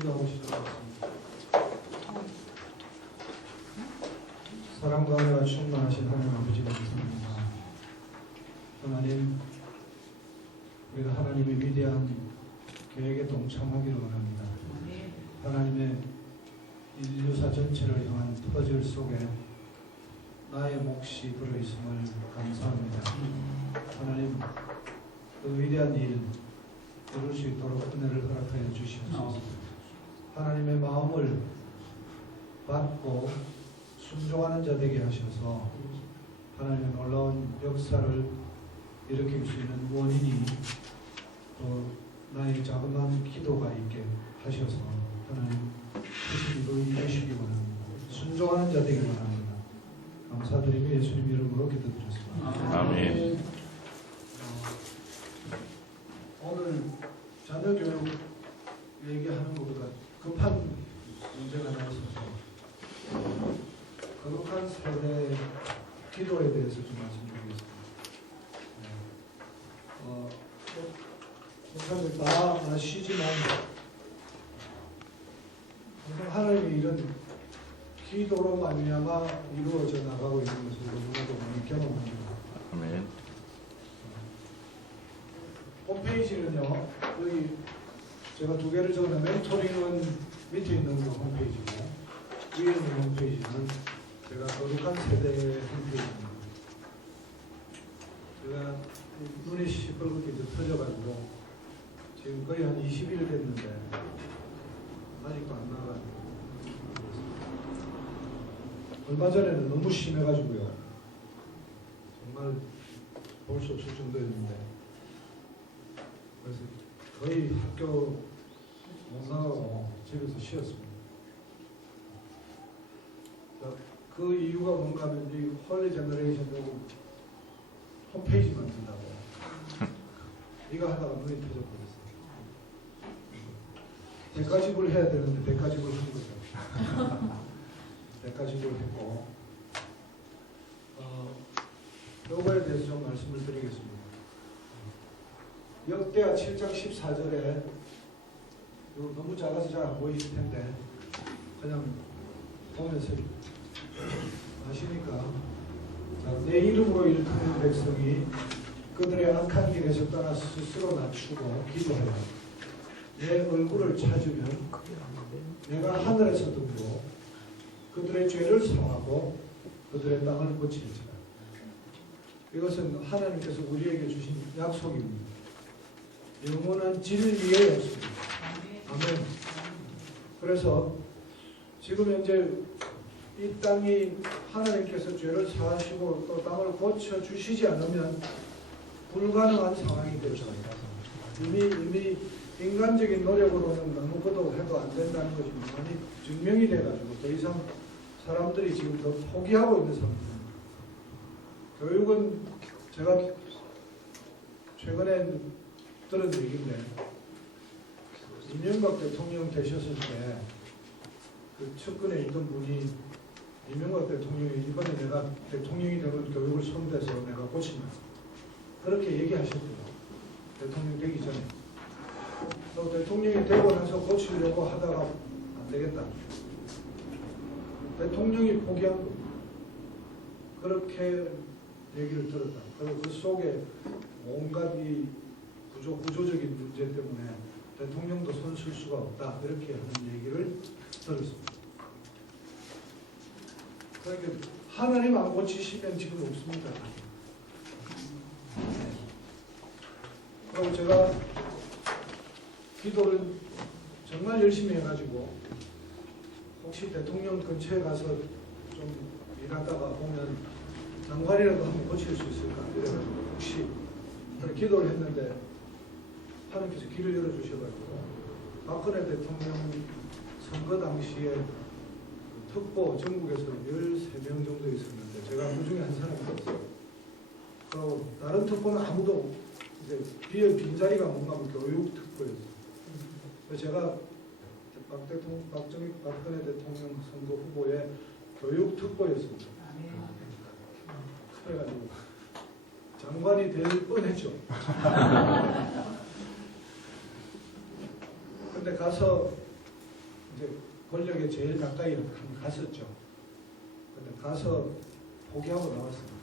기도하고 시작하겠습니다. 사랑과 은혜가 충만하신 하나님 아버지 감사합니다. 하나님, 우리가 하나님의 위대한 계획에 동참하기를 원합니다. 하나님의 인류사 전체를 향한 퍼즐 속에 나의 몫이 들어있음을 감사합니다. 하나님, 그 위대한 일 이룰 수 있도록 은혜를 허락하여 주시옵소서. 하나님의 마음을 받고 순종하는 자 되게 하셔서 하나님의 놀라운 역사를 일으킬 수 있는 원인이 또 나의 자그마한 기도가 있게 하셔서 하나님 뜻을 이루어 주시기 원합니다. 순종하는 자 되길 원합니다. 감사드리며 예수님 이름으로 기도드렸습니다. 아멘. 오늘 자녀 교육 얘기하는 것보다 급한 문제가 하나 있어서 거룩한 세대 기도에 대해서 좀 말씀드리겠습니다. 목사님들 다 아시지만 항상 하나님의 일은 기도로 말미암아 이루어져 나가고 있는 것을 누구도 많이 경험합니다. 아멘. 홈페이지는요, 여기 제가 두 개를 적어놓은 멘토링은 밑에 있는 그 홈페이지고 위에 있는 홈페이지는 제가 거룩한 세대의 홈페이지입니다. 제가 눈이 시뻘겋게 이제 터져가지고 지금 거의 한 20일 됐는데 아직도 안 나가지고 얼마 전에는 너무 심해가지고요, 정말 볼 수 없을 정도였는데 그래서 거의 학교 못 나가고 집에서 쉬었습니다. 그 이유가 뭔가 하면 이 홀리 제너레이션이라고 홈페이지 만든다고 이거 하다가 눈이 터져버렸어요. 대가집을 해야 되는데 대가집을 한 거죠. 대가집을 했고 요거에 대해서 좀 말씀을 드리겠습니다. 역대하 7장 14절에 너무 작아서 잘 안 보이실 텐데 그냥 보면서 아시니까, 자, 내 이름으로 일컫는 백성이 그들의 악한 길에서 떠나 스스로 낮추고 기도하여 내 얼굴을 찾으면 내가 하늘에서 듣고 그들의 죄를 사하고 그들의 땅을 고칠지라. 이것은 하나님께서 우리에게 주신 약속입니다. 영원한 진리의 약속입니다. 아멘. 그래서 지금 현재 이 땅이 하나님께서 죄를 사하시고 또 땅을 고쳐주시지 않으면 불가능한 상황이 되죠. 이미 인간적인 노력으로는 아무것도 해도 안 된다는 것이 많이 증명이 돼가지고 더 이상 사람들이 지금 더 포기하고 있는 상태입니다. 교육은 제가 최근에 들은 얘기인데, 이명박 대통령 되셨을 때 그 측근에 있던 분이 이명박 대통령이 이번에 내가 대통령이 되면 교육을 손대서 내가 고친다, 그렇게 얘기하셨대요. 대통령 되기 전에. 또 대통령이 되고 나서 고치려고 하다가 안 되겠다, 대통령이 포기한 거, 그렇게 얘기를 들었다. 그리고 그 속에 온갖 이 구조적인 문제 때문에 대통령도 손 쓸 수가 없다, 이렇게 하는 얘기를 들었습니다. 그러니까 하나님 안 고치시면 지금 없습니다. 그리고 제가 기도를 정말 열심히 해가지고 혹시 대통령 근처에 가서 좀 일하다가 보면 장관이라도 한번 고칠 수 있을까, 이래가지고 혹시 기도를 했는데 하나님께서 길을 열어주셔가지고 박근혜 대통령 선거 당시에 특보 전국에서 13명 정도 있었는데 제가 그 중에 한 사람이었어요. 그리고 다른 특보는 아무도 이제 빈자리가 뭔가 하면 교육 특보였어요. 그래서 제가 박근혜 대통령 선거 후보의 교육 특보였습니다. 그래가지고 장관이 될 뻔했죠. 근데 가서 권력에 제일 가까이 갔었죠. 근데 가서 포기하고 나왔습니다.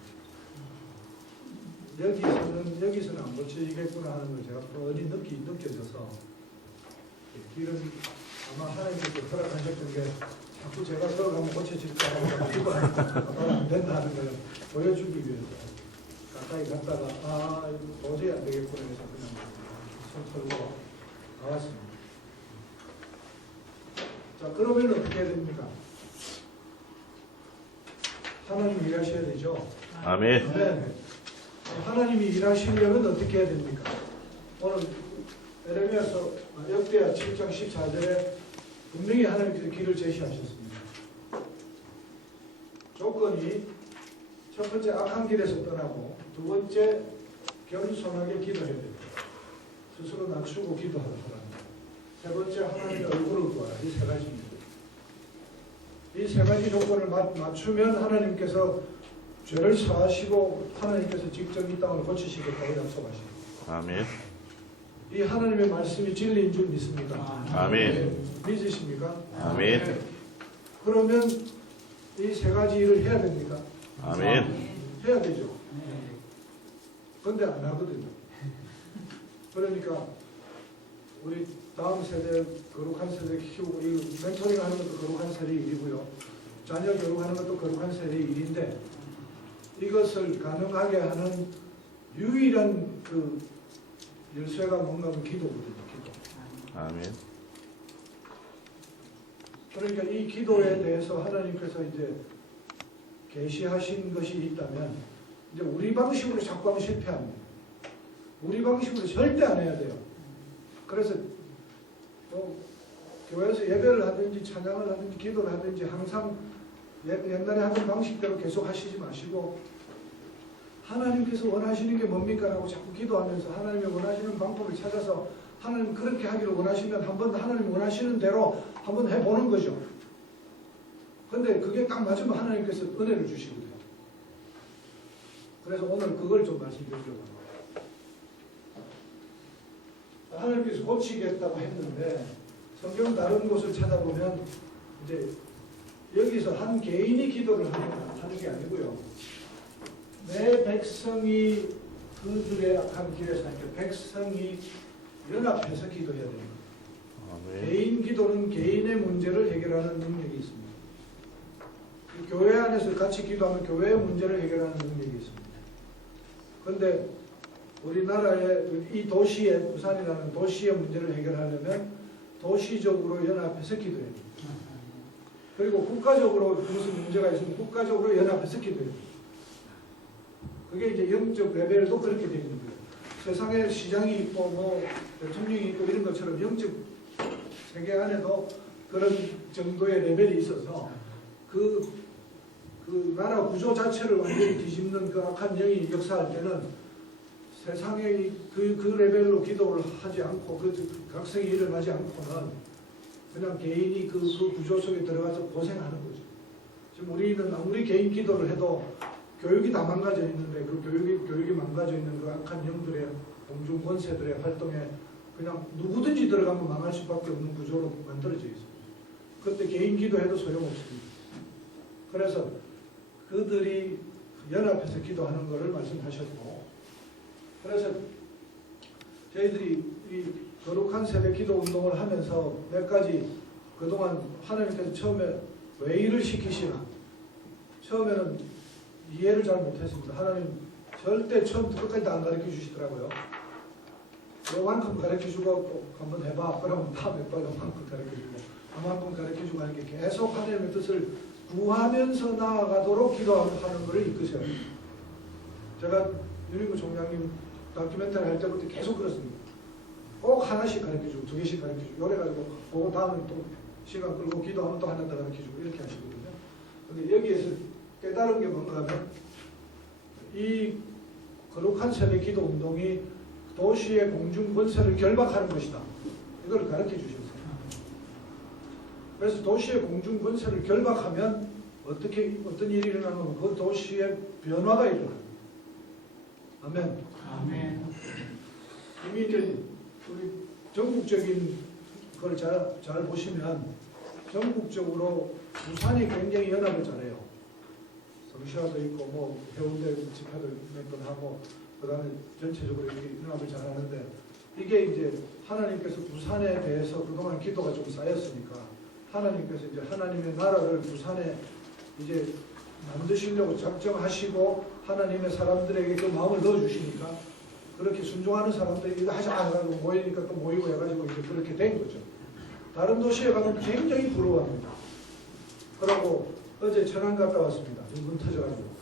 여기서는 안 고쳐지겠구나 하는 걸 제가 뻔히 느껴져서 길은 아마 하나님께서 허락하셨던 게 자꾸 제가 들어가면 고쳐질까 하고 안 된다는 걸 보여주기 위해서 가까이 갔다가 이거 도저히 안 되겠구나 해서 그냥 손 털고 나왔습니다. 자, 그러면 어떻게 해야 됩니까? 하나님이 일하셔야 되죠. 아멘. 네. 하나님이 일하시려면 어떻게 해야 됩니까? 오늘 에레미야서 역대하 7장 14절에 분명히 하나님께서 길을 제시하셨습니다. 조건이 첫 번째 악한 길에서 떠나고 두 번째 겸손하게 기도해야 됩니다. 스스로 낮추고 기도하라. 세 번째 하나님의 얼굴을 구하라. 이 세 가지입니다. 이 세 가지 조건을 맞추면 하나님께서 죄를 사하시고 하나님께서 직접 이 땅을 고치시겠다고 약속하십니다. 아멘. 이 하나님의 말씀이 진리인 줄 믿습니까? 아멘. 믿으십니까? 아멘. 그러면 이 세 가지 일을 해야 됩니까? 아멘. 해야 되죠. 그런데 안 하거든요. 그러니까 우리 다음 세대, 거룩한 세대 키우고 이 멘토링 하는 것도 거룩한 세대 일이고요. 자녀 교육하는 것도 거룩한 세대 일인데 이것을 가능하게 하는 유일한 그 열쇠가 뭔가 하면 기도거든요. 기도. 아멘. 그러니까 이 기도에 대해서 하나님께서 이제 계시하신 것이 있다면 이제 우리 방식으로 자꾸 하면 실패합니다. 우리 방식으로 절대 안 해야 돼요. 그래서 뭐 교회에서 예배를 하든지 찬양을 하든지 기도를 하든지 항상 옛날에 하던 방식대로 계속 하시지 마시고 하나님께서 원하시는 게 뭡니까? 라고 자꾸 기도하면서 하나님이 원하시는 방법을 찾아서 하나님 그렇게 하기를 원하시면 한번 하나님 원하시는 대로 한번 해보는 거죠. 근데 그게 딱 맞으면 하나님께서 은혜를 주시거든요. 그래서 오늘 그걸 좀 말씀드리려고 합니다. 하나님께서 고치겠다고 했는데 성경 다른 곳을 찾아보면 이제 여기서 한 개인이 기도를 하는 게 아니고요. 내 백성이 그들의 악한 길에서 백성이 연합해서 기도해야 됩니다. 아멘. 개인 기도는 개인의 문제를 해결하는 능력이 있습니다. 교회 안에서 같이 기도하면 교회의 문제를 해결하는 능력이 있습니다. 그런데 우리나라의 이 도시의 부산이라는 도시의 문제를 해결하려면 도시적으로 연합해서 기도해야 됩니다. 그리고 국가적으로 무슨 문제가 있으면 국가적으로 연합해서 기도해야 됩니다. 그게 이제 영적 레벨도 그렇게 되어 있는 거예요. 세상에 시장이 있고 뭐 대통령이 있고 이런 것처럼 영적 세계 안에도 그런 정도의 레벨이 있어서 그 나라 구조 자체를 완전히 뒤집는 그 악한 영이 역사할 때는 세상의 그 레벨로 기도를 하지 않고 그 각성이 일어나지 않고는 그냥 개인이 그 구조 속에 들어가서 고생하는 거죠. 지금 우리는 아무리 개인 기도를 해도 교육이 다 망가져 있는데 그 교육이 망가져 있는 그 악한 영들의 공중 권세들의 활동에 그냥 누구든지 들어가면 망할 수밖에 없는 구조로 만들어져 있습니다. 그때 개인 기도해도 소용없습니다. 그래서 그들이 연합해서 기도하는 것을 말씀하셨고, 그래서 저희들이 이 거룩한 세대 기도 운동을 하면서 몇 가지 그동안 하나님께서 처음에 왜 일을 시키시나 처음에는 이해를 잘 못했습니다. 하나님 절대 처음부터 끝까지 다 안 가르쳐 주시더라고요. 요만큼 가르쳐 주고 한번 해봐. 그러면 다음에 또 요만큼 가르쳐 주고 요만큼 가르쳐 주고 하는 게 계속 하나님의 뜻을 구하면서 나아가도록 기도하는 것을 이끄세요. 제가 유리구 총장님 다큐멘터리 할 때부터 계속 그렇습니다. 꼭 하나씩 가르쳐주고 두 개씩 가르쳐주고 요래가지고 그거 다음에 또 시간 끌고 기도하면 또 하나 더 가르쳐주고 이렇게 하시거든요. 근데 여기에서 깨달은 게 뭔가 하면 이 거룩한 세대 기도 운동이 도시의 공중 권세를 결박하는 것이다. 이걸 가르쳐 주셨어요. 그래서 도시의 공중 권세를 결박하면 어떤 일이 일어나면 그 도시의 변화가 일어납니다. 아멘. 아멘. 이미 이제 우리 전국적인 걸 잘 보시면 전국적으로 부산이 굉장히 연합을 잘해요. 성시화도 있고 뭐 해운대 집회도 몇 번 하고 그다음에 전체적으로 이렇게 연합을 잘하는데 이게 이제 하나님께서 부산에 대해서 그동안 기도가 좀 쌓였으니까 하나님께서 이제 하나님의 나라를 부산에 이제 만드시려고 작정하시고 하나님의 사람들에게 그 마음을 넣어주시니까 그렇게 순종하는 사람들이 이거 하자 하고 모이니까 또 모이고 해가지고 이제 그렇게 된 거죠. 다른 도시에 가면 굉장히 부러워합니다. 그러고 어제 천안 갔다 왔습니다. 눈 터져가지고.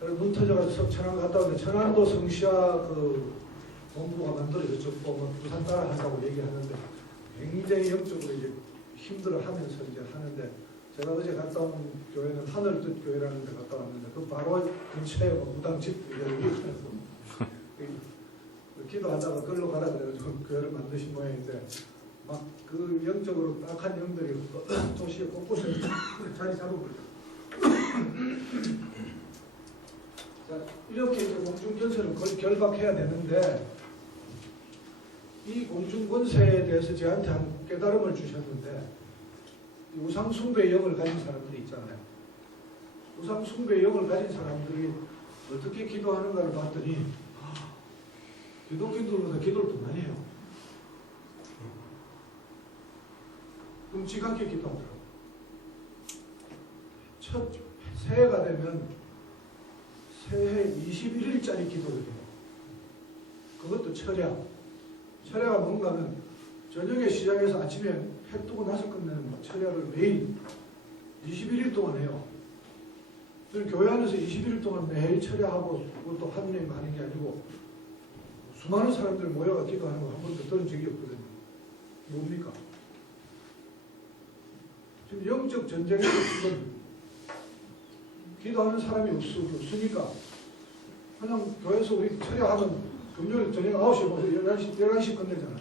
그래서 눈 터져가지고 천안 갔다 왔는데 천안도 성시화 그 본부가 만들어졌고 뭐 부산 따라 한다고 얘기하는데 굉장히 영적으로 이제 힘들어하면서 이제 하는데 제가 어제 갔다 온 교회는 하늘뜻 교회라는 데 갔다 왔는데 그 바로 근처에 뭐 무당집 기도하다가 끌러 가라 그래가지고 교회를 만드신 모양인데 막 그 영적으로 악한 영들이 도시에 곳곳에 자리 잡은 거죠. 자, 이렇게 이제 공중전세를 결박해야 되는데 이 공중권세에 대해서 저한테 한 깨달음을 주셨는데 우상숭배의 영을 가진 사람들이 있잖아요. 우상숭배의 영을 가진 사람들이 어떻게 기도하는가를 봤더니 기독교인들보다 기도를 더 많이 해요. 끔찍하게 기도하더라고요. 첫 새해가 되면 새해 21일짜리 기도를 해요. 그것도 철야. 철야가 뭔가 하면 저녁에 시작해서 아침에 해 뜨고 나서 끝내는 철야를 매일 21일 동안 해요. 교회 안에서 21일 동안 매일 철야하고 그것도 한 명이 하는 게 아니고 수많은 사람들 모여가 기도하는 거 한 번도 들은 적이 없거든요. 뭡니까? 지금 영적 전쟁에서 지금 기도하는 사람이 없으니까 그냥 교회에서 우리 철야하면 금요일 저녁 9시에 모여서 11시 끝내잖아요.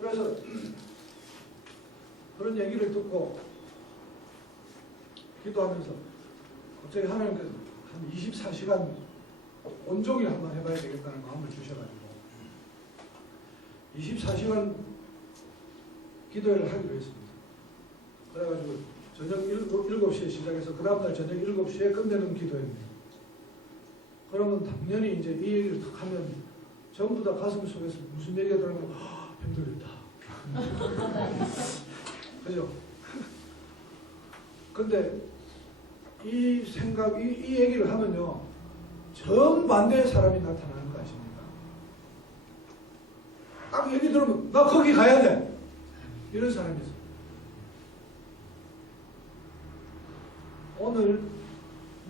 그래서 그런 얘기를 듣고 기도하면서 갑자기 하나님께서 한 24시간 온종일 한번 해봐야 되겠다는 마음을 주셔가지고 24시간 기도회를 하기로 했습니다. 그래가지고 저녁 7시에 시작해서 그 다음날 저녁 7시에 끝내는 기도회입니다. 그러면 당연히 이제 이 얘기를 딱 하면 전부 다 가슴 속에서 무슨 얘기가 들어가면 힘들다. 그죠? 근데 이 생각, 이 얘기를 하면요 정반대의 사람이 나타나는 거 아십니까? 딱 얘기 들으면 나 거기 가야 돼 이런 사람이 있어요. 오늘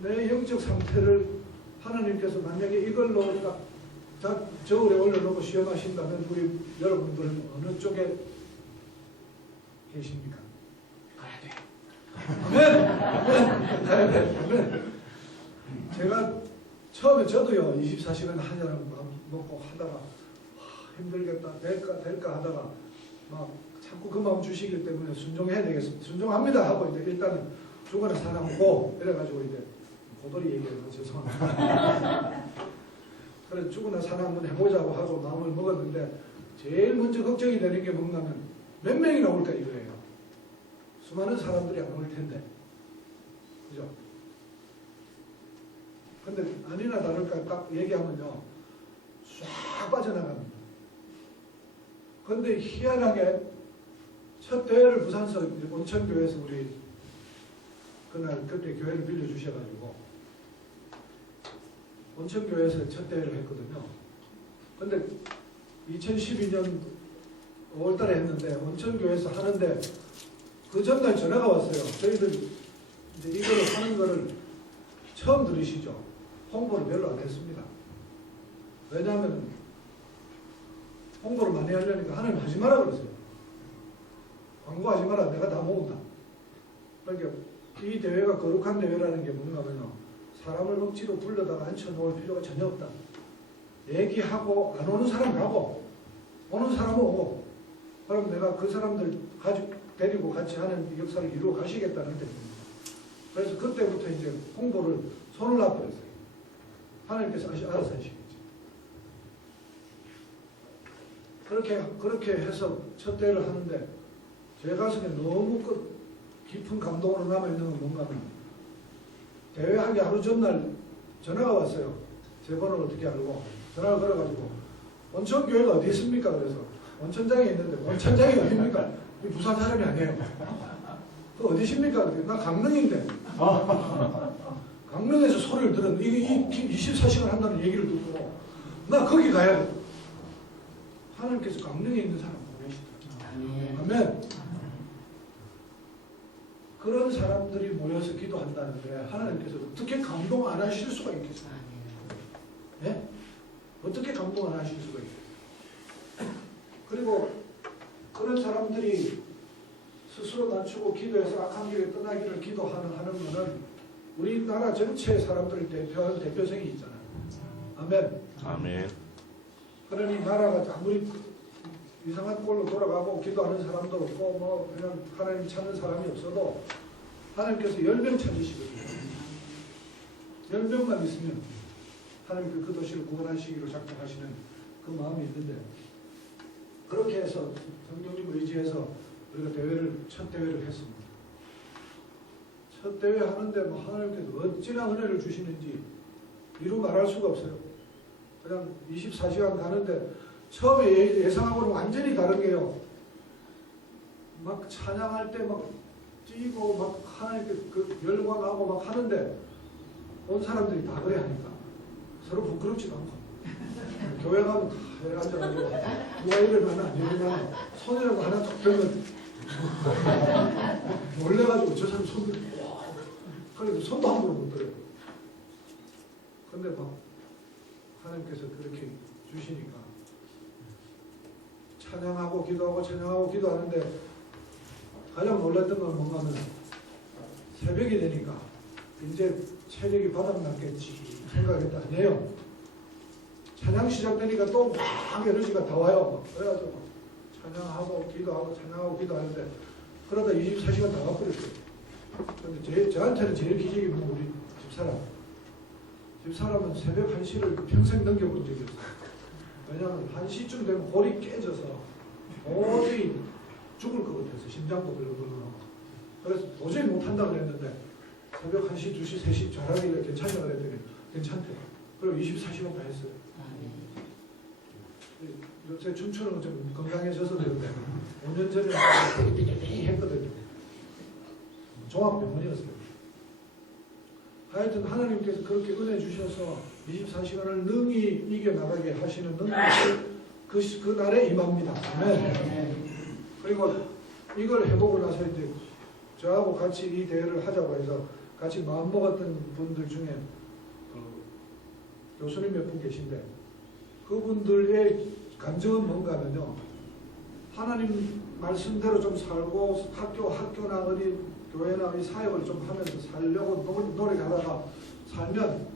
내 영적 상태를 하나님께서 만약에 이걸로 딱 저울에 올려놓고 시험하신다면 우리 여러분들은 어느 쪽에 계십니까? 가야 돼. 아멘! 아멘! 가야 돼. 아멘! 제가 처음에 저도요 24시간 하자는 마음 먹고 하다가 힘들겠다 될까 하다가 막 자꾸 그 마음 주시기 때문에 순종해야 되겠습니다. 순종합니다 하고 이제 일단은 죽어나 살아오고 이래가지고 이제 고돌이 얘기해서 죄송합니다. 그래서 죽어나 살아 한번 해보자고 하고 마음을 먹었는데 제일 먼저 걱정이 되는 게 뭔가면 몇 명이 나올까 이거예요. 수많은 사람들이 안 올 텐데 그죠? 근데 아니나 다를까 딱 얘기하면요 싹 빠져나갑니다. 근데 희한하게 첫 대회를 부산서 온천교회에서 우리 그때 교회를 빌려주셔가지고 온천교회에서 첫 대회를 했거든요. 근데 2012년 5월달에 했는데 온천교회에서 하는데 그 전날 전화가 왔어요. 저희들 이제 이거를 하는 거를 처음 들으시죠? 홍보를 별로 안 했습니다. 왜냐하면 홍보를 많이 하려니까 하나님 하지 마라 그러세요. 광고하지 마라. 내가 다 모은다. 그러니까 이 대회가 거룩한 대회라는 게 뭔가 하면 사람을 억지로 불러다가 앉혀놓을 필요가 전혀 없다. 얘기하고 안 오는 사람 가고 오는 사람은 오고 그럼 내가 그 사람들 데리고 같이 하는 역사를 이루어 가시겠다는 뜻입니다. 그래서 그때부터 이제 홍보를 손을 놔버렸어요. 하나님께서 알아서 하시겠죠. 그렇게 해서 첫 대회를 하는데 제 가슴에 너무 깊은 감동으로 남아있는 건 뭔가 하면 대회하기 하루 전날 전화가 왔어요. 제 번호를 어떻게 알고 전화를 걸어가지고 원천교회가 어디 있습니까? 그래서 원천장에 있는데 원천장이 어디입니까? 이 부산 사람이 아니에요. 그 어디십니까? 나 강릉인데 강릉에서 소리를 들었는데 이게 24시간 한다는 얘기를 듣고 나 거기 가야 돼. 하나님께서 강릉에 있는 사람 보내시더라고요. 아멘. 그런 사람들이 모여서 기도한다는데 하나님께서 어떻게 감동 안 하실 수가 있겠어요? 네? 어떻게 감동 안 하실 수가 있겠어요? 그리고 그런 사람들이 스스로 낮추고 기도해서 악한 길에 떠나기를 기도하는 것은 우리나라 전체의 사람들을 대표하는 대표성이 있잖아요. 아멘. 아멘. 그러니 나라가 아무리 이상한 꼴로 돌아가고 기도하는 사람도 없고 뭐 그냥 하나님 찾는 사람이 없어도 하나님께서 10명 찾으시거든요. 10명만 있으면 하나님께서 그 도시를 구원하시기로 작정하시는 그 마음이 있는데 그렇게 해서 성령님 의지해서 우리가 첫 대회를 했습니다. 첫 대회 하는데 뭐 하나님께서 어찌나 은혜를 주시는지 이루 말할 수가 없어요. 그냥 24시간 가는데 처음에 예상하고는 완전히 다른 게요. 막 찬양할 때 막 뛰고 막 하나님께 그 열광하고 막 하는데 온 사람들이 다 그래 하니까 서로 부끄럽지도 않고 교회 가면 다 앉아가지고 누가 일어나나 안 일어나나 손이라도 하나 툭 들면 놀래가지고 저 사람 손을 그래도 손도 함부로 못 들어요. 근데 막 하나님께서 그렇게 주시니까 찬양하고 기도하는데 가장 놀랐던 건 뭔가 하면 새벽이 되니까 이제 체력이 바닥났겠지 생각했다. 아니에요. 찬양 시작되니까 또 막 에너지가 다 와요. 그래가지고 찬양하고 기도하는데 그러다 24시간 다 와버렸어요. 근데 저한테는 제일 기적이 뭐 우리 집사람은 새벽 1시를 평생 넘겨본 적이 없어요. 왜냐하면 1시쯤 되면 골이 깨져서 도저히 죽을 것 같아서 심장도 들고 그래서 도저히 못한다고 그랬는데 새벽 1시, 2시, 3시 잘하길래 괜찮냐 그랬더니 괜찮대요. 그리고 24시간 다 했어요. 요새 춤추는 좀 건강해져서 그런데 5년 전에 했거든요. 종합병원이었어요. 하여튼 하나님께서 그렇게 은혜 주셔서 24시간을 능히 이겨나가게 하시는 능력이 그 날에 임합니다. 아멘. 그리고 이걸 해보고 나서 이제 저하고 같이 이 대회를 하자고 해서 같이 마음먹었던 분들 중에 교수님 몇 분 계신데 그분들의 감정은 뭔가 하면요. 하나님 말씀대로 좀 살고 학교나 어디 교회나 이 사역을 좀 하면서 살려고 노력하다가 살면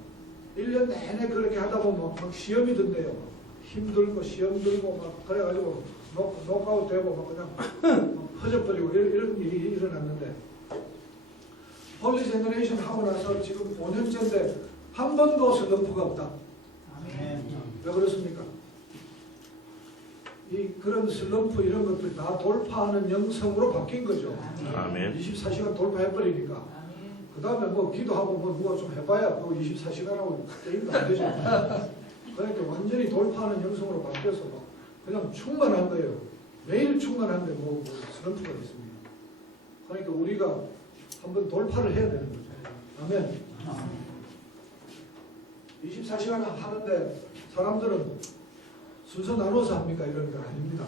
1년 내내 그렇게 하다 보면 막 시험이 든대요. 힘들고 시험 들고 막 그래가지고 녹아웃 되고 막 그냥 막 퍼져버리고 이런 일이 일어났는데 홀리 제너레이션 하고 나서 지금 5년째인데 한 번도 슬럼프가 없다. 왜 그렇습니까? 그런 슬럼프 이런 것들 다 돌파하는 영성으로 바뀐 거죠. 아멘. 24시간 돌파해버리니까. 그 다음에 뭐 기도하고 뭐 누가 좀 해봐야 그 24시간하고 게임도 안 되죠. 그러니까 완전히 돌파하는 영성으로 바뀌어서 막 그냥 충만한 거예요. 매일 충만한데 뭐 슬럼프가 있습니다. 그러니까 우리가 한번 돌파를 해야 되는 거죠. 아멘. 24시간 하는데 사람들은 순서 나눠서 합니까? 이러니까 아닙니다.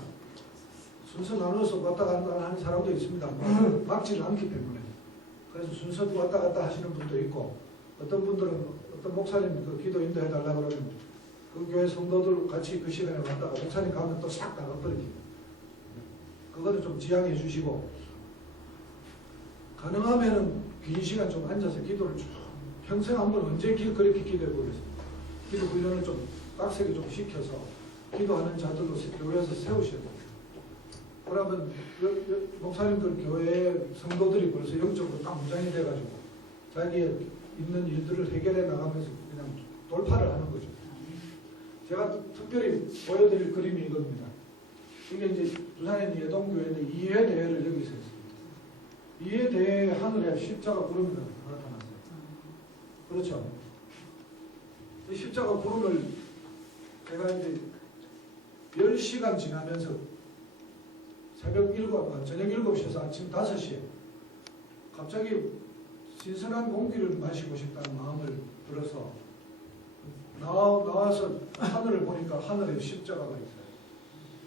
순서 나눠서 왔다 갔다 하는 사람도 있습니다. 막지는 않기 때문에. 그래서 순서도 왔다 갔다 하시는 분도 있고 어떤 분들은 어떤 목사님 그 기도 인도해달라고 그러면 그 교회 성도들 같이 그 시간에 왔다가 목사님 가면 또 싹 나가버립니다. 그거는 좀 지양해 주시고 가능하면은 긴 시간 좀 앉아서 기도를 쭉 평생 한번 언제 그렇게 기도해 보겠습니다. 기도 훈련을 좀 빡세게 좀 시켜서 기도하는 자들로 교회에서 세우셔야 돼요. 그러면 목사님들 교회 성도들이 벌써 영적으로 딱 무장이 돼가지고 자기의 있는 일들을 해결해 나가면서 그냥 돌파를 하는 거죠. 제가 특별히 보여드릴 그림이 이겁니다. 이게 이제 부산에 있는 예동교회인데 이해 대회를 여기서 했습니다. 이해 대회 하늘에 십자가 구름이 나타났어요. 그렇죠? 이 십자가 구름을 제가 이제 10시간 지나면서 저녁 7시에서 아침 5시에 갑자기 신선한 공기를 마시고 싶다는 마음을 들어서 나와서 하늘을 보니까 하늘에 십자가가 있어요.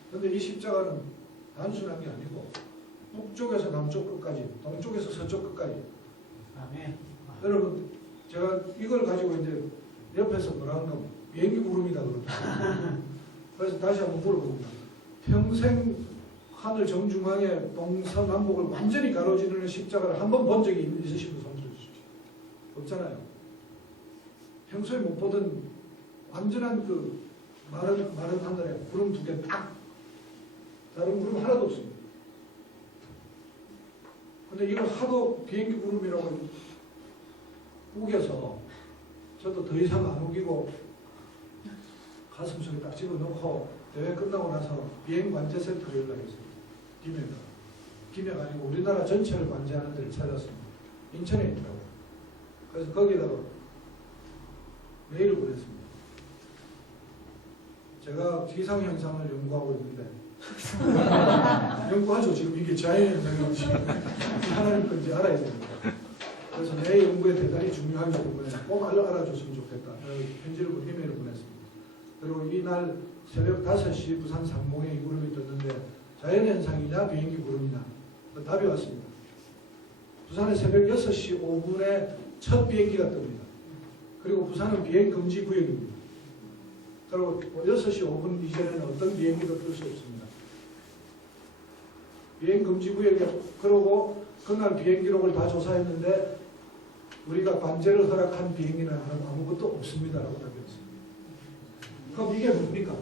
그런데 이 십자가는 단순한 게 아니고 북쪽에서 남쪽 끝까지, 동쪽에서 서쪽 끝까지. 아멘. 여러분, 제가 이걸 가지고 이제 옆에서 뭐라 하는가, 비행기 구름이다 그러더라고요. 그래서 다시 한번 물어봅니다. 평생 하늘 정중앙에 동서남북을 완전히 가로지르는 십자가를 한 번 본 적이 있으신 분 손 들어주십시오. 없잖아요. 평소에 못 보던 완전한 그 마른 하늘에 구름 2개 딱, 다른 구름 하나도 없습니다. 근데 이걸 하도 비행기 구름이라고 우겨서 저도 더 이상 안 우기고 가슴 속에 딱 집어넣고 대회 끝나고 나서 비행 관제센터로 연락했습니다. 김해가 아니고 우리나라 전체를 관제하는 데를 찾았습니다. 인천에 있더라고요. 그래서 거기다가 메일을 보냈습니다. 제가 기상현상을 연구하고 있는데 연구하죠. 지금 이게 자연현상인지 하나님 건지 알아야 됩니다. 그래서 내 연구에 대단히 중요하기 때문에 꼭 알아줬으면 좋겠다. 편지를 이메일을 보냈습니다. 그리고 이날 새벽 5시 부산 상공에 이 구름이 떴는데 자연현상이냐 비행기 구름이냐 답이 왔습니다. 부산에 새벽 6시 5분에 첫 비행기가 뜹니다. 그리고 부산은 비행 금지 구역입니다. 그리고 6시 5분 이전에는 어떤 비행기도 뜰 수 없습니다. 비행 금지 구역에, 그러고 그날 비행 기록을 다 조사했는데 우리가 관제를 허락한 비행기는 아무것도 없습니다라고 답했습니다. 그럼 이게 뭡니까?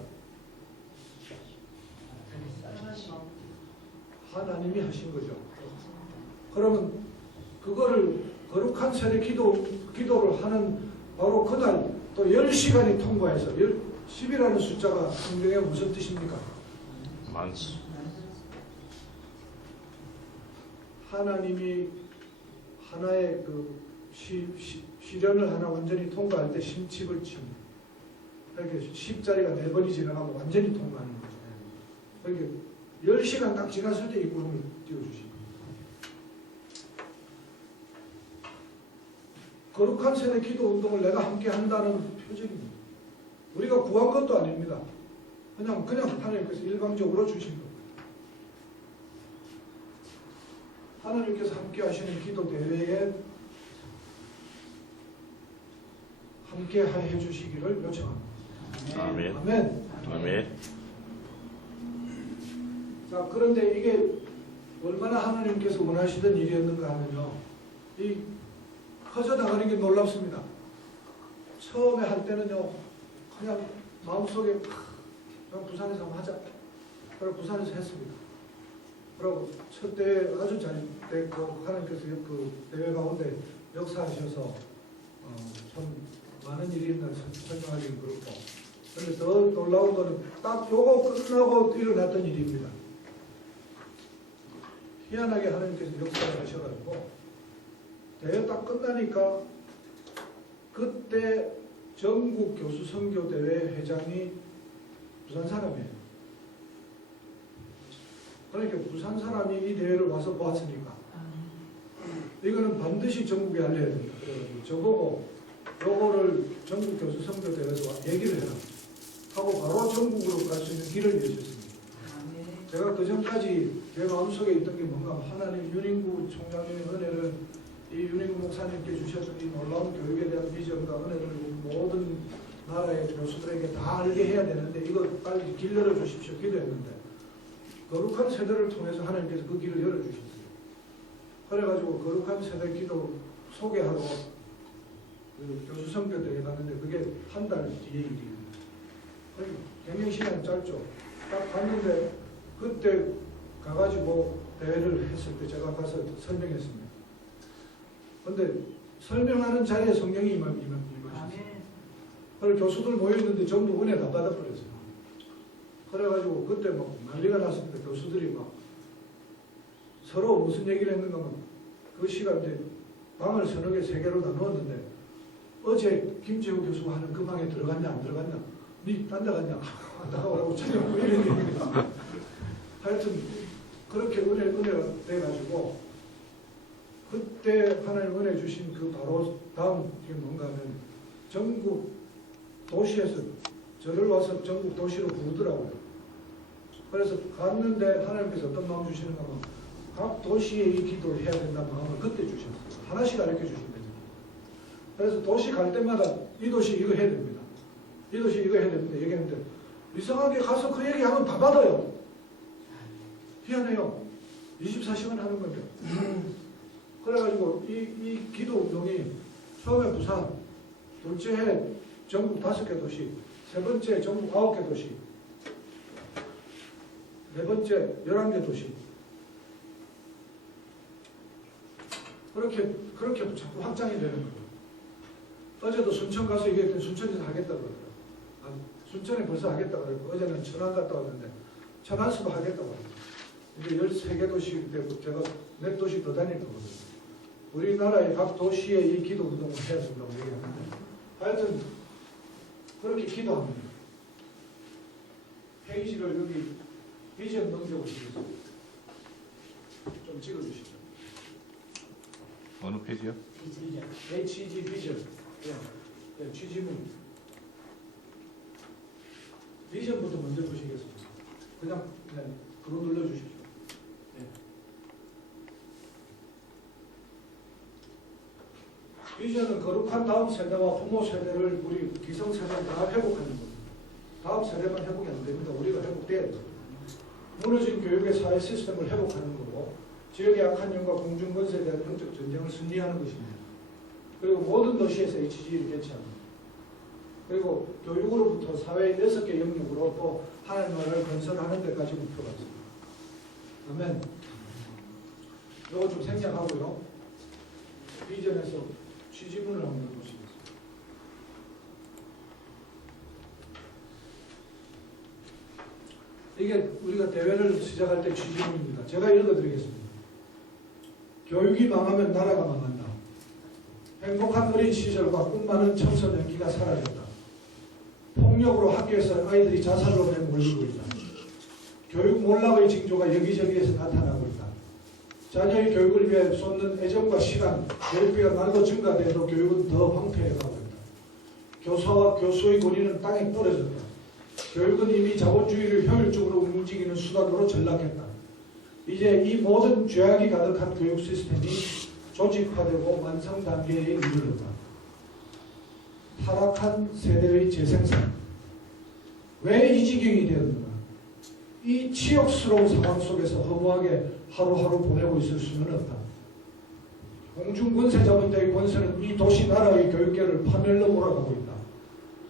하나님이 하신 거죠. 그러면 그거를 거룩한 세례 기도를 하는 바로 그날 또 10시간이 통과해서 10이라는 숫자가 성경에 무슨 뜻입니까? 만수. 하나님이 하나의 그 시련을 하나 완전히 통과할 때 심칩을 칩니다. 그러니까 10자리가 4번이 지나가면 완전히 통과하는 거죠. 그러니까 10시간 딱 지났을 때 이 구름을 띄워주십니다. 거룩한 세대 기도 운동을 내가 함께 한다는 표적입니다. 우리가 구한 것도 아닙니다. 그냥 하나님께서 일방적으로 주신 겁니다. 하나님께서 함께 하시는 기도 대회에 함께 해주시기를 요청합니다. 아멘. 아멘. 아멘. 자, 그런데 이게 얼마나 하나님께서 원하시던 일이었는가 하면요, 이 퍼져나가는 게 놀랍습니다. 처음에 할 때는요, 그냥 마음속에 그냥 부산에서 한번 하자. 그래서 부산에서 했습니다. 그리고 첫 대회 아주 잘 됐고 하나님께서 그 대회 가운데 역사하셔서 참 많은 일이 있나 설명하기는 그렇고, 그런데 더 놀라운 거는 딱 요거 끝나고 일어났던 일입니다. 희한하게 하나님께서 역사를 하셔가지고 대회 딱 끝나니까 그때 전국 교수 선교 대회 회장이 부산 사람이에요. 그러니까 부산 사람이 이 대회를 와서 보았으니까 이거는 반드시 전국에 알려야 된다. 그래가지고 저보고 요거를 전국 교수 선교 대회에서 얘기를 해라 하고 바로 전국으로 갈 수 있는 길을 내주셨습니다. 제가 그 전까지 제 마음속에 있던 게 뭔가 하나님 윤인구 총장님의 은혜를 이 윤인구 목사님께 주셨던 이 놀라운 교육에 대한 비전과 은혜를 모든 나라의 교수들에게 다 알게 해야 되는데 이거 빨리 길 열어주십시오 기도했는데 거룩한 세대를 통해서 하나님께서 그 길을 열어주셨어요. 그래가지고 거룩한 세대 기도 소개하러 그 교수 선교대회 갔는데 그게 한 달 뒤의 일입니다. 경영 시간이 짧죠. 딱 갔는데 그때 가가지고 대회를 했을 때 제가 가서 설명했습니다. 근데 설명하는 자리에 성령이 임하셨어요. 그래서 교수들 모여있는데 전부 은혜 다 받아버렸어요. 그래가지고 그때 막 난리가 났습니다. 교수들이 막 서로 무슨 얘기를 했는가 하면 그 시간에 방을 서너 개, 세 개로 나누었는데 어제 김재우 교수가 하는 그 방에 들어갔냐 안 들어갔냐 니 딴 데 갔냐 안 나가라고 찾아오고 이런 얘기가 하여튼 그렇게 은혜가 돼가지고 그때 하나님 은혜 주신 그 바로 다음 게 뭔가 하면 전국 도시에서 저를 와서 전국 도시로 부르더라고요. 그래서 갔는데 하나님께서 어떤 마음 주시는가 하면 각 도시에 이 기도를 해야 된다는 마음을 그때 주셨어요. 하나씩 가르쳐 주신대요. 그래서 도시 갈 때마다 이 도시 이거 해야 됩니다. 이 도시 이거 해야 됩니다. 얘기했는데 이상하게 가서 그 얘기하면 다 받아요. 희한해요. 24시간 하는 건데. 그래가지고 이 기도 운동이 처음에 부산, 둘째 해 전국 5개 도시, 세 번째 전국 9개 도시, 네 번째 11개 도시. 그렇게 자꾸 확장이 되는 거예요. 어제도 순천 가서 얘기했더니 순천에서 하겠다고 그러더라고요. 순천에 벌써 하겠다고 그랬고, 어제는 천안 갔다 왔는데, 천안에서도 하겠다고 그래요. 이제 13개 도시 되고, 제가 몇 도시 더 다닐 거거든요. 우리나라의 각 도시에 이 기도 운동을 해야 된다고 얘기하는데, 하여튼, 그렇게 기도합니다. 페이지를 여기 비전 넘겨보시겠어요? 좀 찍어주시죠. 어느 페이지요? HG 비전. 네, 취지문. 비전부터 먼저 보시겠습니다. 그냥 그거 눌러주십시오. 네. 비전은 거룩한 다음 세대와 부모 세대를 우리 기성세대는 다 회복하는 겁니다. 다음 세대만 회복이 안 됩니다. 우리가 회복돼야 됩니다. 무너진 교육의 사회 시스템을 회복하는 거고 지역의 약한 영과 공중건설에 대한 영적 전쟁을 승리하는 것입니다. 그리고 모든 도시에서 HG를 개최합니다. 그리고 교육으로부터 사회의 6개 영역으로 또 하나님 나라를 건설하는 데까지 목표가 있습니다. 아멘. 이거 좀 생략하고요. 비전에서 취지문을 한번 보시겠습니다. 이게 우리가 대회를 시작할 때 취지문입니다. 제가 읽어드리겠습니다. 교육이 망하면 나라가 망한다. 행복한 어린 시절과 꿈 많은 청소년기가 사라졌다. 폭력으로 학교에서 아이들이 자살로 내몰리고 있다. 교육 몰락의 징조가 여기저기에서 나타나고 있다. 자녀의 교육을 위해 쏟는 애정과 시간, 교육비가 날로 증가돼도 교육은 더 황폐해가고 있다. 교사와 교수의 권위는 땅에 떨어졌다. 교육은 이미 자본주의를 효율적으로 움직이는 수단으로 전락했다. 이제 이 모든 죄악이 가득한 교육 시스템이 조직화되고 완성 단계에 이르렀다. 타락한 세대의 재생산. 왜 이 지경이 되었는가? 이 치욕스러운 상황 속에서 허무하게 하루하루 보내고 있을 수는 없다. 공중권세자분들의 권세는 이 도시 나라의 교육계를 파멸로 몰아가고 있다.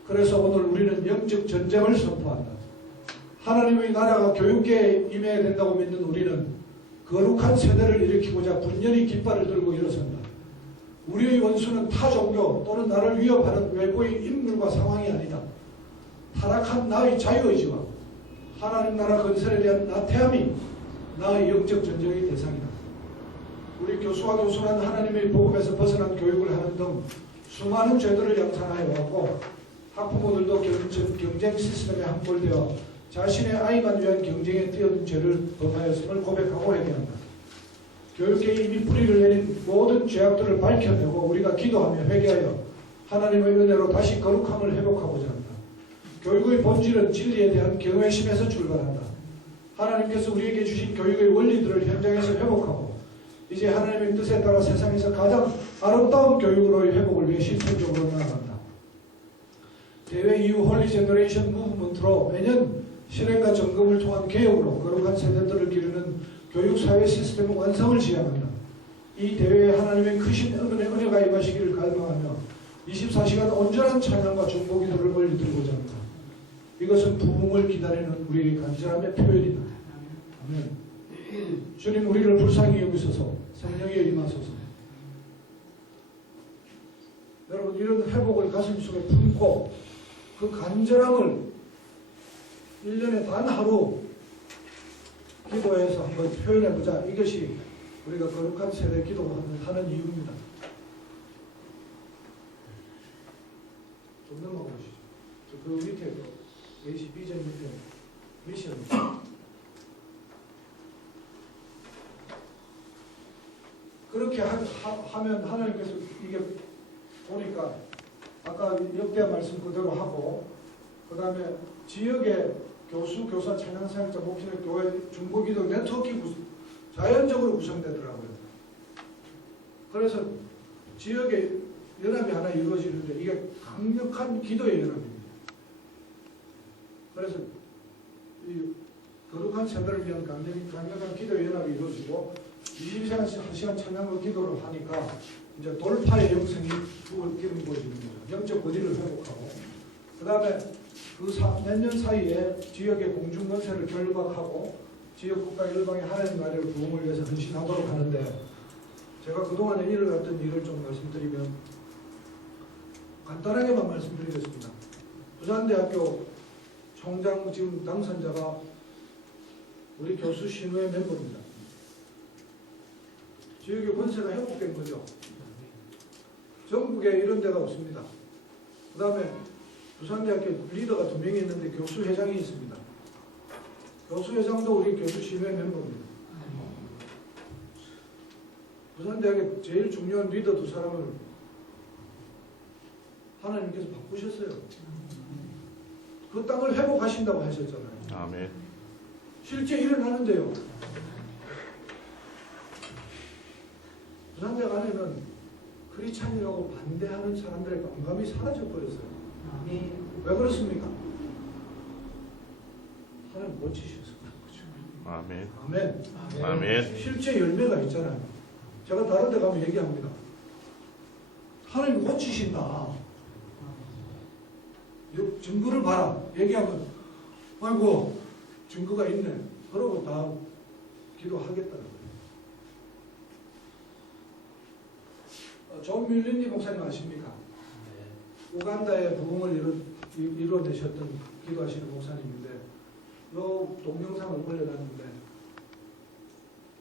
그래서 오늘 우리는 영적 전쟁을 선포한다. 하나님의 나라가 교육계에 임해야 된다고 믿는 우리는 거룩한 세대를 일으키고자 분연히 깃발을 들고 일어선다. 우리의 원수는 타 종교 또는 나를 위협하는 외부의 인물과 상황이 아니다. 타락한 나의 자유의지와 하나님 나라 건설에 대한 나태함이 나의 영적 전쟁의 대상이다. 우리 교수와 교수는 하나님의 복음에서 벗어난 교육을 하는 등 수많은 죄들을 양산하여 왔고 학부모들도 경쟁 시스템에 함몰되어 자신의 아이만 위한 경쟁에 뛰어든 죄를 범하였음을 고백하고 회개한다. 교육계에 이미 뿌리를 내린 모든 죄악들을 밝혀내고 우리가 기도하며 회개하여 하나님의 은혜로 다시 거룩함을 회복하고자 한다. 교육의 본질은 진리에 대한 경외심에서 출발한다. 하나님께서 우리에게 주신 교육의 원리들을 현장에서 회복하고 이제 하나님의 뜻에 따라 세상에서 가장 아름다운 교육으로의 회복을 위해 실천적으로 나아간다. 대회 이후 홀리 제너레이션 무브먼트로 매년 실행과 점검을 통한 개혁으로 거룩한 세대들을 기르는 교육사회 시스템 완성을 지향한다. 이 대회에 하나님의 크신 은혜가 임하시기를 갈망하며 24시간 온전한 찬양과 중보기도를 올려드리고자 합니다. 이것은 부흥을 기다리는 우리의 간절함의 표현이다. 아멘. 주님 우리를 불쌍히 여기소서 성령에 임하소서. 여러분 이런 회복을 가슴 속에 품고 그 간절함을 1년에 단 하루 기도해서 한번 표현해보자. 이것이 우리가 거룩한 세대 기도하는 이유입니다. 좀 넘어가 보시죠. 그 밑에 AC 비전 밑에 미션. 그렇게 하면 하나님께서 이게 보니까 아까 역대 말씀 그대로 하고 그 다음에 지역의 교수, 교사, 찬양사역자, 목회자, 교회, 중보기도 네트워크 자연적으로 구성되더라고요. 그래서 지역의 연합이 하나 이루어지는데 이게 강력한 기도의 연합입니다. 그래서 이 거룩한 세대를 위한 강력한 기도의 연합이 이루어지고 24시간 찬양으로 기도를 하니까 이제 돌파의 영성이 기름이 부어지는 거죠. 영적 권위를 회복하고 그 다음에 그 몇 년 사이에 지역의 공중건세를 결박하고 지역 국가 일방의 하나님 나라의 부흥을 위해서 헌신하도록 하는데 제가 그동안에 일어났던 일을 좀 말씀드리면 간단하게만 말씀드리겠습니다. 부산대학교 총장 지금 당선자가 우리 교수 신우의 멤버입니다. 지역의 권세가 회복된 거죠. 전국에 이런 데가 없습니다. 그 다음에 부산대학교 리더가 2명이 있는데 교수회장이 있습니다. 교수회장도 우리 교수 신우의 멤버입니다. 부산대학의 제일 중요한 리더 2사람을 하나님께서 바꾸셨어요. 그 땅을 회복하신다고 하셨잖아요. 아멘. 실제 일어나는데요. 부산대학 안에는 크리스찬이라고 반대하는 사람들의 감감이 사라져버렸어요. 왜 그렇습니까? 하나님 고치셔서 그런 거죠. 아멘. 아멘. 아멘. 실제 열매가 있잖아요. 제가 다른 데 가면 얘기합니다. 하나님 고치신다. 증거를 봐라. 얘기하면 아이고 증거가 있네. 그러고 다 기도하겠다는 거예요. 존 밀린리 목사님 아십니까? 우간다의 부흥을 이루어내셨던 기도하시는 목사님인데 요 동영상을 올려놨는데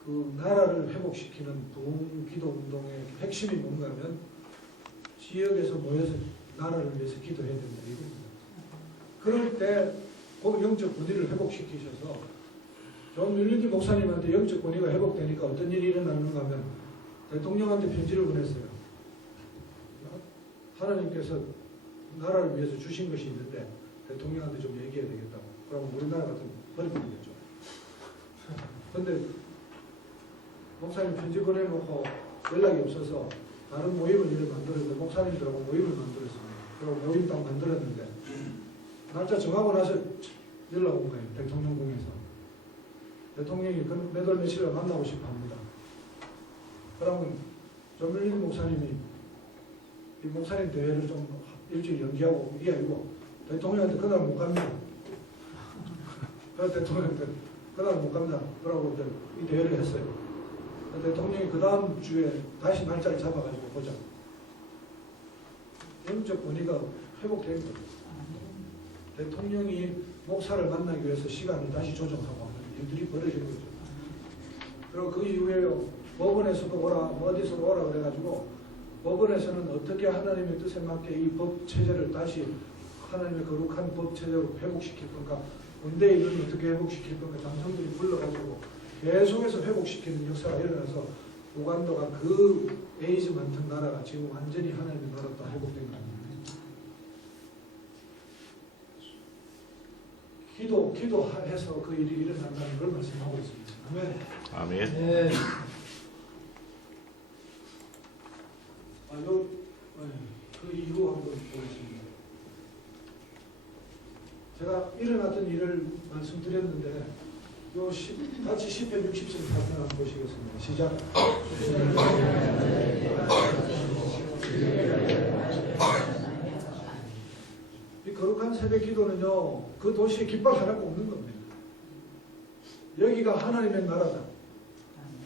그 나라를 회복시키는 부흥 기도 운동의 핵심이 뭔가 하면 지역에서 모여서 나라를 위해서 기도해야 된다 이겁니다. 그럴 때 그 영적 권위를 회복시키셔서 존 밀린리 목사님한테 영적 권위가 회복되니까 어떤 일이 일어나는가 하면 대통령한테 편지를 보냈어요. 하나님께서 나라를 위해서 주신 것이 있는데 대통령한테 좀 얘기해야 되겠다고. 그러면 우리나라 같은 버리겠죠. 그런데 목사님 편지 보내놓고 연락이 없어서 다른 모임을 이렇게 만들어서 목사님들하고 모임을 만들었습니다. 그리고 모임 딱 만들었는데 날짜 정하고 나서 연락 온 거예요. 대통령궁에서. 대통령이 몇 월 며칠에 만나고 싶어 합니다. 그러면 조밀린 목사님이 이 목사님 대회를 좀 일찍 연기하고 이게 아니고 대통령한테 그날 못 갑니다. 그래서 대통령한테 그날 못 갑니다. 그러고 이 대회를 했어요. 대통령이 그 다음 주에 다시 날짜를 잡아가지고 보자. 영적 권위가 회복된 거예요. 대통령이 목사를 만나기 위해서 시간을 다시 조정하고 하는 일들이 벌어진 거죠. 그리고 그 이후에 법원에서도 오라, 어디서도 오라 그래가지고 법원에서는 어떻게 하나님의 뜻에 맞게 이 법 체제를 다시 하나님의 거룩한 법 체제로 회복시킬 건가, 문대인을 어떻게 회복시킬 건가, 장성들이 불러가지고 계속해서 회복시키는 역사가 일어나서 우간다가 그 에이즈 많던 나라가 지금 완전히 하나님의 나라로 다 회복된 겁니다. 기도해서 그 일이 일어난다는 걸 말씀하고 있습니다. 아멘. 아멘. 네. 그 이유 한번 보겠습니다. 제가 일어났던 일을 말씀드렸는데 같이 10편 60편 한번 보시겠습니다. 시작. 이 거룩한 새벽 기도는요, 그 도시에 깃발 하나 꼽는 겁니다. 여기가 하나님의 나라다.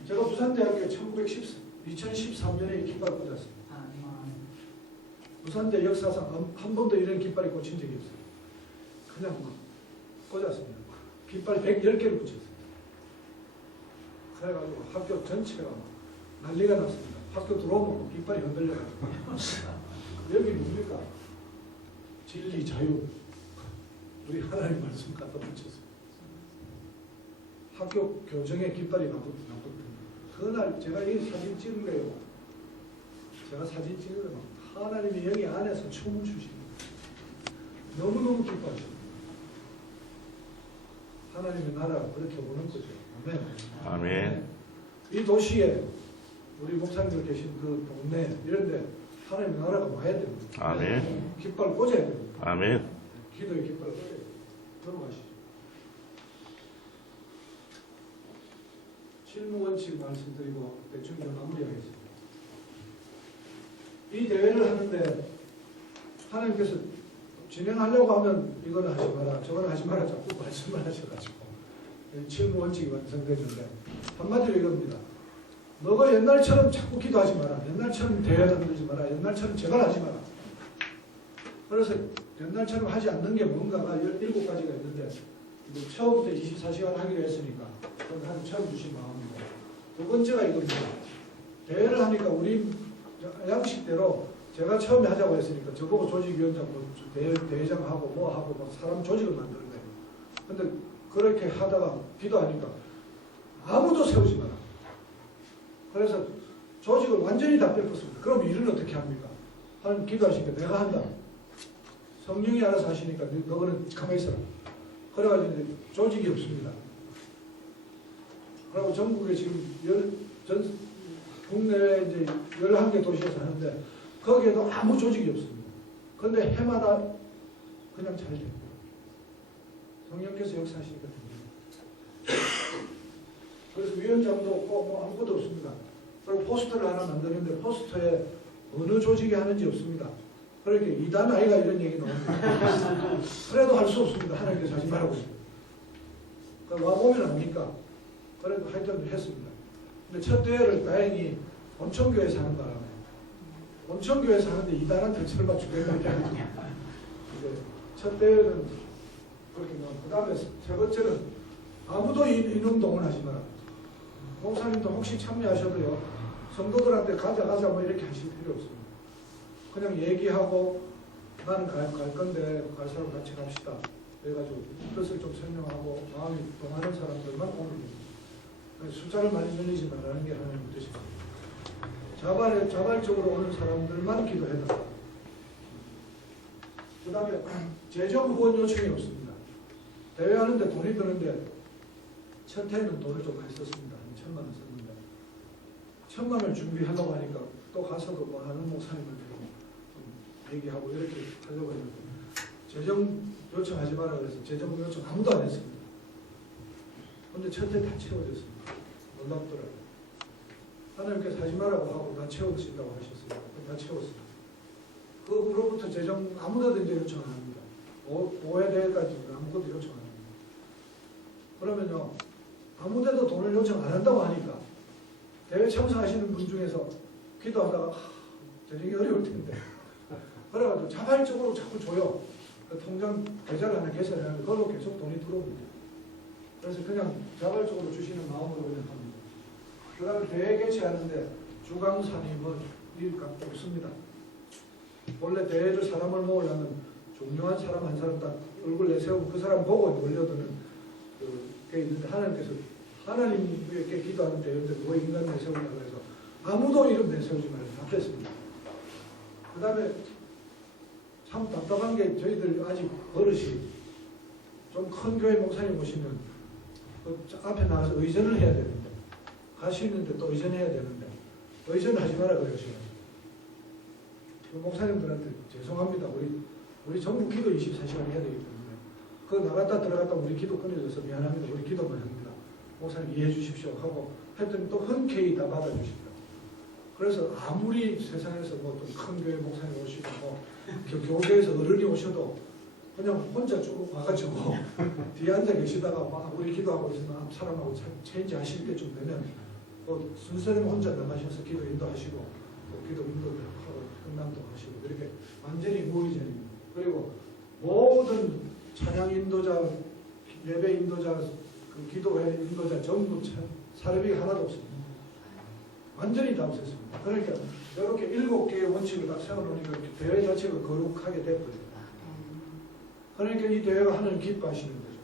제가 부산대학교에 2013년에 깃발 꽂았어요. 부산대 역사상 한 번도 이런 깃발이 꽂힌 적이 없어요. 그냥 막 꽂았습니다. 깃발 110개를 붙였어요. 그래가지고 학교 전체가 막 난리가 났습니다. 학교 들어오면 깃발이 흔들려가지고 여기 뭡니까? 진리, 자유, 우리 하나님 말씀 갖다 붙였어요. 학교 교정에 깃발이 놔뒀습니다. 그날 제가 이 사진 찍은 거예요. 제가 사진 찍은 거 하나님이 여기 안에서 춤을 추십니다. 너무너무 기뻐하십니다. 하나님의 나라가 그렇게 오는 거죠. 아멘. 아멘. 이 도시에 우리 목사님들 계신 그 동네 이런데 하나님의 나라가 와야 됩니다. 아멘. 깃발 꽂아야 됩니다. 아멘. 기도의 깃발을 꽂아야 됩니다. 들어가시죠. 실무 원칙 말씀드리고 대충 좀 마무리하겠습니다. 이 대회를 하는데 하나님께서 진행하려고 하면 이거는 하지 마라, 저거는 하지 마라 자꾸 말씀을 하셔가지고 실무 원칙이 완성되는데 한마디로 이겁니다. 너가 옛날처럼 자꾸 기도하지 마라, 옛날처럼 대회를 만들지 마라, 옛날처럼 제발 하지 마라. 그래서 옛날처럼 하지 않는 게 뭔가가 17가지가 있는데 처음부터 24시간 하기로 했으니까 그건 한 처음 주신 마음이고, 두 번째가 이겁니다. 대회를 하니까 우리 양식대로 제가 처음에 하자고 했으니까 저보고 조직위원장, 대회장하고 뭐하고 뭐 사람 조직을 만드는 거예요. 근데 그렇게 하다가 기도하니까 아무도 세우지 마라. 그래서 조직을 완전히 다 뺏겼습니다. 그럼 일은 어떻게 합니까? 하나님 기도하시니까 내가 한다. 성령이 알아서 하시니까 너는 가만히 있어라. 그래가지고 이제 조직이 없습니다. 그리고 전국에 지금 국내에 이제 11개 도시에서 하는데 거기에도 아무 조직이 없습니다. 그런데 해마다 그냥 잘 됩니다. 성령께서 역사하시니까 됩니다. 그래서 위원장도 없고 뭐 아무것도 없습니다. 그리고 포스터를 하나 만드는데 포스터에 어느 조직이 하는지 없습니다. 그러니까 이단 아이가 이런 얘기 나옵니다. 그래도 할 수 없습니다. 하나님께서 하지 말라고. 와보면 압니까? 그래도 하여튼 했습니다. 근데 첫 대회를 다행히 온천교회에서 하는 바람에 온천교회에서 하는데 이단한테 설마 죽겠다 이렇게 하죠. 첫 대회는 그렇게 나오고 그 다음에 세 번째는 아무도 인운동을 하지 마라. 목사님도 혹시 참여하셔도요, 성도들한테 가자 뭐 이렇게 하실 필요 없습니다. 그냥 얘기하고 나는 갈 건데 갈 사람 같이 갑시다. 그래가지고 뜻을 좀 설명하고 마음이 동하는 사람들만 오면 됩니다. 숫자를 많이 늘리지 말라는 게 하나님의 뜻입니다. 자발적으로 오는 사람들만 기도해달라. 그 다음에 재정 후원 요청이 없습니다. 대회하는데 돈이 드는데 첫 해에는 돈을 좀 많이 썼습니다. 한 1,000만 원 썼는데 1,000만 원을 준비하려고 하니까 또 가서도 뭐 하는 목사님을 좀 얘기하고 이렇게 하려고 했는데 재정 요청하지 마라 그래서 재정 요청 아무도 안 했습니다. 근데 첫 해 다 채워졌습니다. 놀랍더라고요. 하나님께서 하지 말라고 하고 다 채워주신다고 하셨어요. 다 채웠습니다. 그 후로부터 재정 아무데도 이제 요청 안 합니다. 5회 대회까지 아무것도 요청 안 합니다. 그러면요, 아무데도 돈을 요청 안 한다고 하니까 대회 참석하시는 분 중에서 기도하다가 재정이 어려울 텐데 그래가지고 자발적으로 자꾸 줘요. 그 통장 계좌를 하나 개설하는데 그걸로 계속 돈이 들어옵니다. 그래서 그냥 자발적으로 주시는 마음으로 그냥 합니다. 그 다음에 대회 개최하는데 주강산이 뭐 일값 없습니다. 원래 대회를 사람을 모으려면 중요한 사람 한 사람 딱 얼굴 내세우고 그 사람 보고 몰려드는 게 있는데 하나님께서 하나님께 기도하는 대회인데 뭐 인간 내세우냐고 해서 아무도 이름 내세우지 말고 다 뺐습니다. 그 다음에 참 답답한 게 저희들 아직 버릇이 좀 큰 교회 목사님 오시면 그 앞에 나가서 의전을 해야 되는데 갈 수 있는데 또 의전해야 되는데 의전을 하지 마라 그래요. 그 목사님들한테 죄송합니다. 우리 전부 기도 24시간 해야 되기 때문에 그 나갔다 들어갔다 우리 기도 끊어져서 미안합니다. 우리 기도만 합니다. 목사님 이해해 주십시오 하고 했더니 또 흔쾌히 다 받아주십니다. 그래서 아무리 세상에서 뭐 좀 큰 교회 목사님 오시고 뭐 교회에서 어른이 오셔도 그냥 혼자 쭉 와가지고 뒤에 앉아 계시다가 막 우리 기도하고 있으면 앞 사람하고 체인지 하실 때쯤 되면 뭐 순서대로 혼자 나가셔서 기도 인도하시고 또 기도 인도하고 흥남도 하시고 이렇게 완전히 무의전입니다. 그리고 모든 찬양 인도자 예배 인도자, 그 기도회 인도자 전부 사례비 하나도 없습니다. 완전히 다 없었습니다. 그러니까 이렇게 7개의 원칙을 딱 세워놓으니까 대회 자체가 거룩하게 돼버려요. 그러니까 이 대회가 하나님 기뻐하시는 거죠.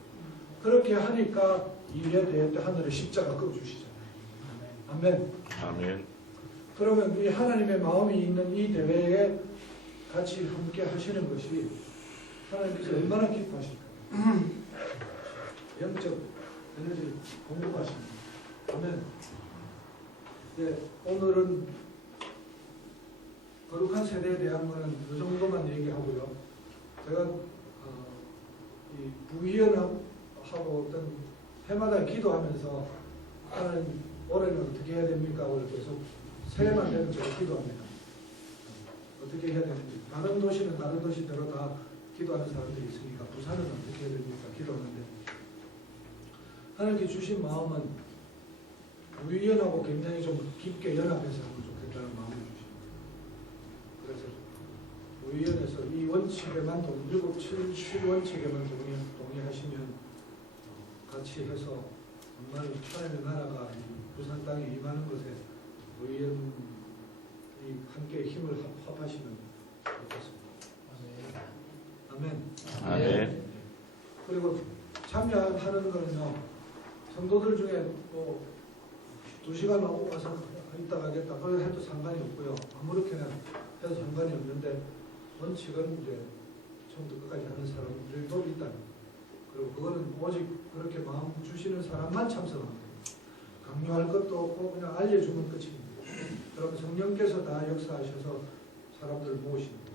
그렇게 하니까 이에 대해 하늘의 십자가 꺼주시잖아요. 아멘. 아멘. 그러면 이 하나님의 마음이 있는 이 대회에 같이 함께 하시는 것이 하나님께서 얼마나 기뻐하실까요? 영적 에너지 공급하십니다. 아멘. 네, 오늘은 거룩한 세대에 대한 거는 이 정도만 얘기하고요. 제가 이 부위원하고 어떤 해마다 기도하면서 하나님 올해는 어떻게 해야 됩니까? 오늘 계속 새해만 되면 제가 기도합니다. 어떻게 해야 되는지. 다른 도시는 다른 도시대로 다 기도하는 사람들이 있으니까 부산은 어떻게 해야 됩니까? 기도하는데 하나님께 주신 마음은 부위원하고 굉장히 좀 깊게 연합해서 하면 좋겠다는 마음을 주십니다. 그래서 부위원에서 이 원칙에만 7 원칙에만 동의하시면 같이 해서 정말 하나님의 나라가 부산 땅에 임하는 것에 부위원이 함께 힘을 합하시면 좋겠습니다. 아멘. 아멘. 그리고 참여하는 거는요, 성도들 중에 뭐 2시간 와서 이따 가겠다 그걸 해도 상관이 없고요. 아무렇게나 해도 상관이 없는데 원칙은 이제 처음부터 끝까지 하는 사람들도 있다. 그리고 그거는 오직 그렇게 마음 주시는 사람만 참석합니다. 강요할 것도 없고 그냥 알려주면 끝입니다. 그럼 성령께서 다 역사하셔서 사람들 모으십니다.